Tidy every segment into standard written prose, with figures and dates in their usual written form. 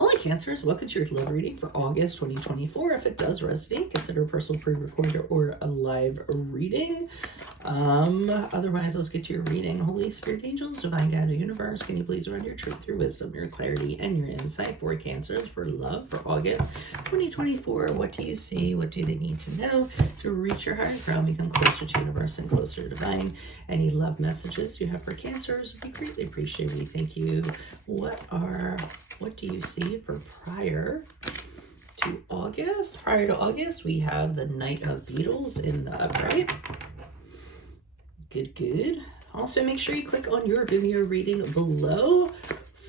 All right, Cancers, welcome to your love reading for August 2024. If it does resonate, consider a personal pre-recorded or a live reading. Otherwise, let's get to your reading. Holy Spirit, angels, divine guides, universe, can you please run your truth, your wisdom, your clarity, and your insight for Cancers for love for August 2024? What do you see? What do they need to know to reach your higher ground, become closer to universe and closer to divine? Any love messages you have for Cancers would be greatly appreciated. We thank you. What do you see for prior to August? Prior to August, we have the Knight of Beetles in the upright. Good. Also, make sure you click on your video reading below.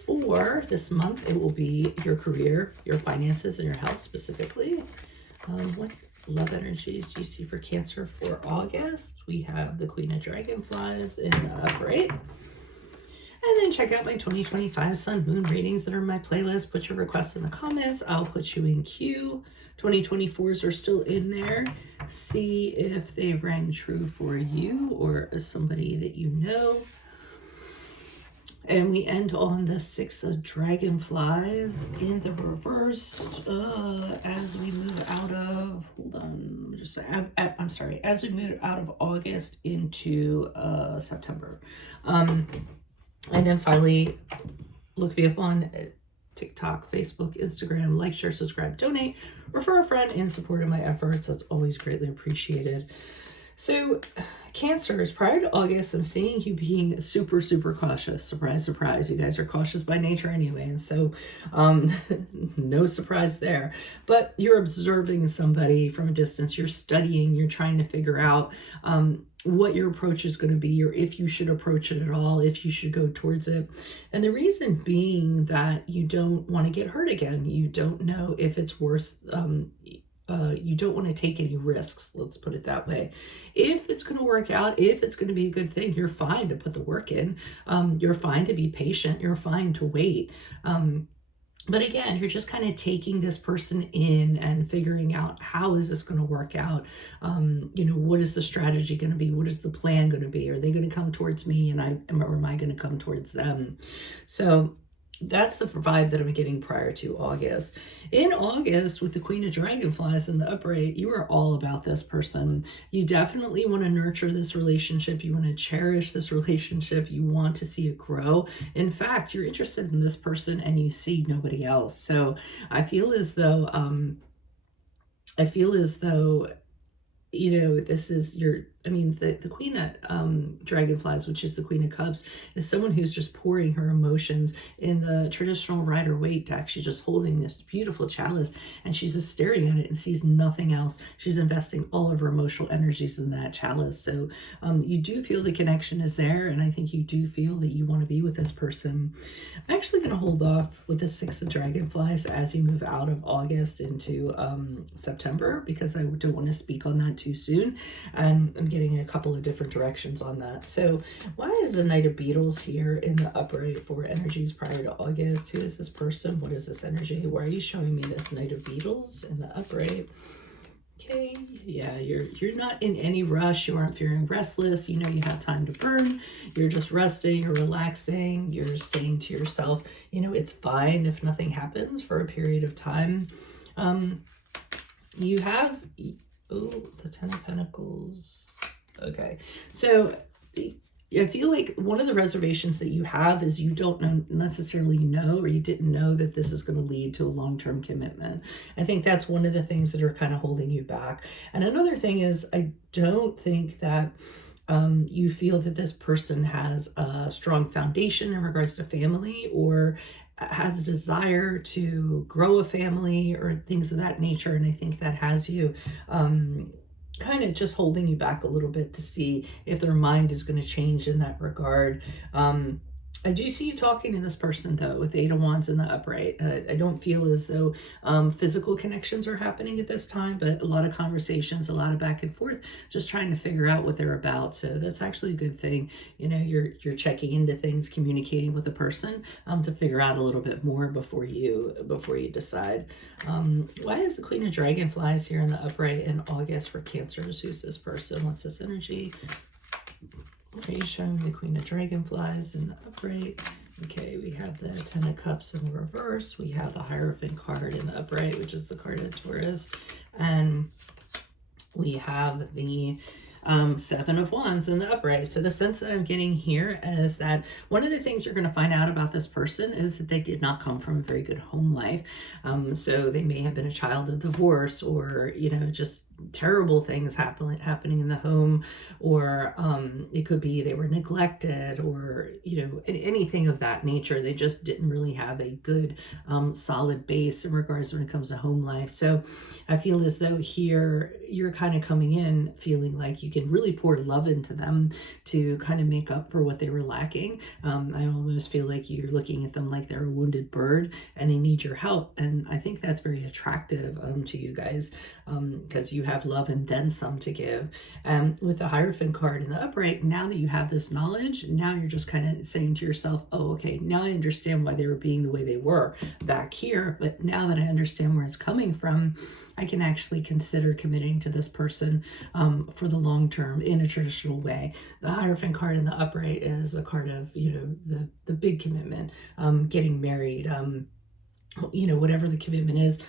For this month, it will be your career, your finances, and your health specifically. What love energies do you see for Cancer for August? We have the Queen of Dragonflies in the upright. And then check out my 2025 Sun Moon readings that are in my playlist. Put your requests in the comments. I'll put you in queue. 2024s are still in there. See if they rang true for you or somebody that you know. And we end on the Six of Dragonflies in the reverse as we move out of, as we move out of August into September. And then finally, look me up on TikTok, Facebook, Instagram, like, share, subscribe, donate, refer a friend, and support my efforts. That's always greatly appreciated. So, Cancers, prior to August, I'm seeing you being super, super cautious. Surprise, surprise. You guys are cautious by nature anyway. And so, no surprise there. But you're observing somebody from a distance. You're studying. You're trying to figure out what your approach is going to be, or if you should approach it at all, if you should go towards it. And the reason being that you don't want to get hurt again. You don't know if it's worth you don't want to take any risks, let's put it that way. If it's going to work out, if it's going to be a good thing, you're fine to put the work in. You're fine to be patient. You're fine to wait. But again, you're just kind of taking this person in and figuring out, how is this going to work out? What is the strategy going to be? What is the plan going to be? Are they going to come towards me or am I going to come towards them? So that's the vibe that I'm getting prior to August. In August, with the Queen of Dragonflies in the upright, you are all about this person. You definitely want to nurture this relationship. You want to cherish this relationship. You want to see it grow. In fact, you're interested in this person and you see nobody else. So I feel as though, this is the Queen of Dragonflies, which is the Queen of Cups, is someone who's just pouring her emotions in the traditional Rider-Waite deck. She's just holding this beautiful chalice and she's just staring at it and sees nothing else. She's investing all of her emotional energies in that chalice. So you do feel the connection is there, and I think you do feel that you want to be with this person. I'm actually going to hold off with the Six of Dragonflies as you move out of August into September, because I don't want to speak on that too soon, and I'm getting a couple of different directions on that. So why is the Knight of Beetles here in the upright for energies prior to August? Who is this person? What is this energy? Why are you showing me this Knight of Beetles in the upright? Okay, yeah, you're not in any rush. You aren't feeling restless. You know you have time to burn. You're just resting, you're relaxing. You're saying to yourself, it's fine if nothing happens for a period of time. You have, the Ten of Pentacles. Okay, so I feel like one of the reservations that you have is you don't necessarily know, or you didn't know that this is going to lead to a long-term commitment. I think that's one of the things that are kind of holding you back. And another thing is, I don't think that you feel that this person has a strong foundation in regards to family, or has a desire to grow a family or things of that nature. And I think that has you kind of just holding you back a little bit to see if their mind is going to change in that regard. I do see you talking to this person, though, with the Eight of Wands in the upright. I don't feel as though physical connections are happening at this time, but a lot of conversations, a lot of back and forth, just trying to figure out what they're about. So that's actually a good thing. You're checking into things, communicating with a person to figure out a little bit more before you decide. Why is the Queen of Dragonflies here in the upright in August for Cancers? Who's this person? What's this energy? Okay, showing the Queen of Dragonflies in the upright Okay, we have the Ten of Cups in reverse. We have the Hierophant card in the upright, which is the card of Taurus. And we have the Seven of Wands in the upright. So the sense that I'm getting here is that one of the things you're going to find out about this person is that they did not come from a very good home life. So they may have been a child of divorce, or, you know, just terrible things happening in the home, or it could be they were neglected, or, you know, anything of that nature. They just didn't really have a good solid base in regards when it comes to home life. So I feel as though here you're kind of coming in feeling like you can really pour love into them to kind of make up for what they were lacking. I almost feel like you're looking at them like they're a wounded bird and they need your help. And I think that's very attractive to you guys, because you have love and then some to give. With the Hierophant card in the upright, now that you have this knowledge, now you're just kind of saying to yourself, oh, okay, now I understand why they were being the way they were back here. But now that I understand where it's coming from, I can actually consider committing to this person for the long term in a traditional way. The Hierophant card in the upright is a card of, you know, the big commitment, getting married, you know, whatever the commitment is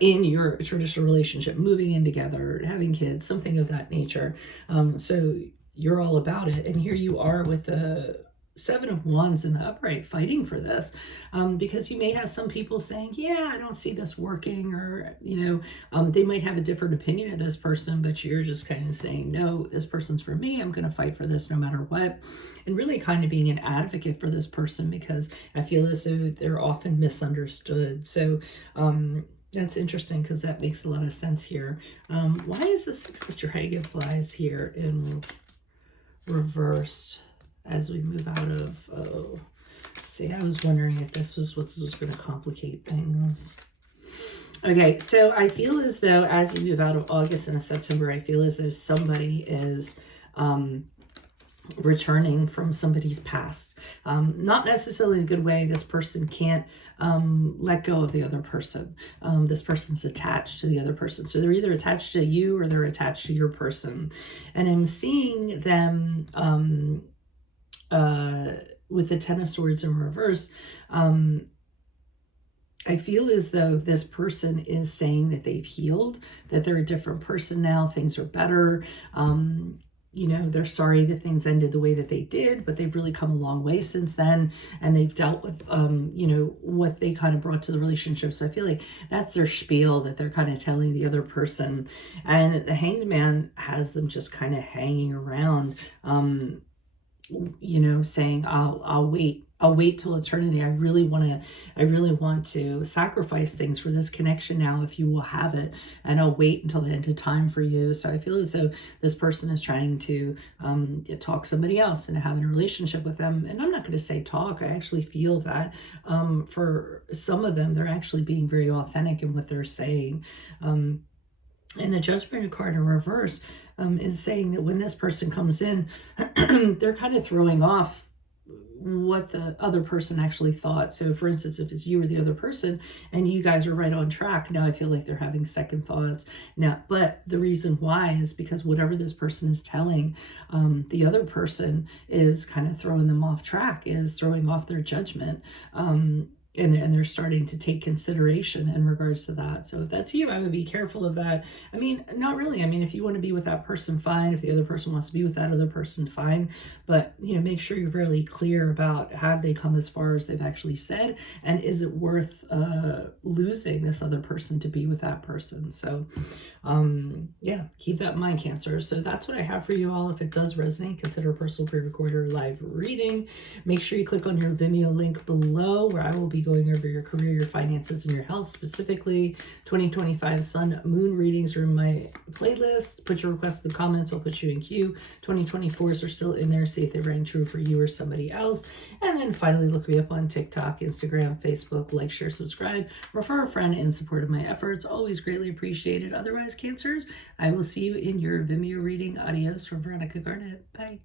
in your traditional relationship, moving in together, having kids, something of that nature. So you're all about it. And here you are with the Seven of Wands in the upright fighting for this, because you may have some people saying, yeah, I don't see this working, or, you know, they might have a different opinion of this person, but you're just kind of saying, no, this person's for me. I'm going to fight for this no matter what. And really kind of being an advocate for this person, because I feel as though they're often misunderstood. So that's interesting, because that makes a lot of sense here. Why is the Six of Dragonflies here in reversed as we move out of, see, I was wondering if this was what was going to complicate things. Okay, so I feel as though as you move out of August into September, I feel as though somebody is returning from somebody's past. Not necessarily in a good way. This person can't let go of the other person. This person's attached to the other person. So they're either attached to you or they're attached to your person. And I'm seeing them with the Ten of Swords in reverse. I feel as though this person is saying that they've healed, that they're a different person now, things are better. You know, they're sorry that things ended the way that they did, but they've really come a long way since then, and they've dealt with, you know, what they kind of brought to the relationship. So I feel like that's their spiel that they're kind of telling the other person. And the Hanged Man has them just kind of hanging around, you know, saying, I'll wait. I'll wait till eternity. I really want to sacrifice things for this connection now, if you will have it, and I'll wait until the end of time for you. So I feel as though this person is trying to talk somebody else and having a relationship with them. And I'm not going to say talk. I actually feel that for some of them, they're actually being very authentic in what they're saying. And the Judgment card in reverse is saying that when this person comes in, they're kind of throwing off what the other person actually thought. So for instance, if it's you or the other person and you guys are right on track, now I feel like they're having second thoughts now. But the reason why is because whatever this person is telling the other person is kind of throwing them off track, is throwing off their judgment. And they're starting to take consideration in regards to that. So if that's you, I would be careful of that. I mean, not really. I mean, if you want to be with that person, fine. If the other person wants to be with that other person, fine. But, you know, make sure you're really clear about, have they come as far as they've actually said? And is it worth losing this other person to be with that person? So, yeah, keep that in mind, Cancer. So that's what I have for you all. If it does resonate, consider a personal pre-recorder live reading. Make sure you click on your Vimeo link below, where I will be going over your career, your finances, and your health. Specifically, 2025 Sun Moon readings are in my playlist. Put your request in the comments. I'll put you in queue. 2024s are still in there. See if they rang true for you or somebody else. And then finally, look me up on TikTok, Instagram, Facebook. Like, share, subscribe. Refer a friend in support of my efforts. Always greatly appreciated. Otherwise, Cancers, I will see you in your Vimeo reading. Adios from Veronica Garnett. Bye.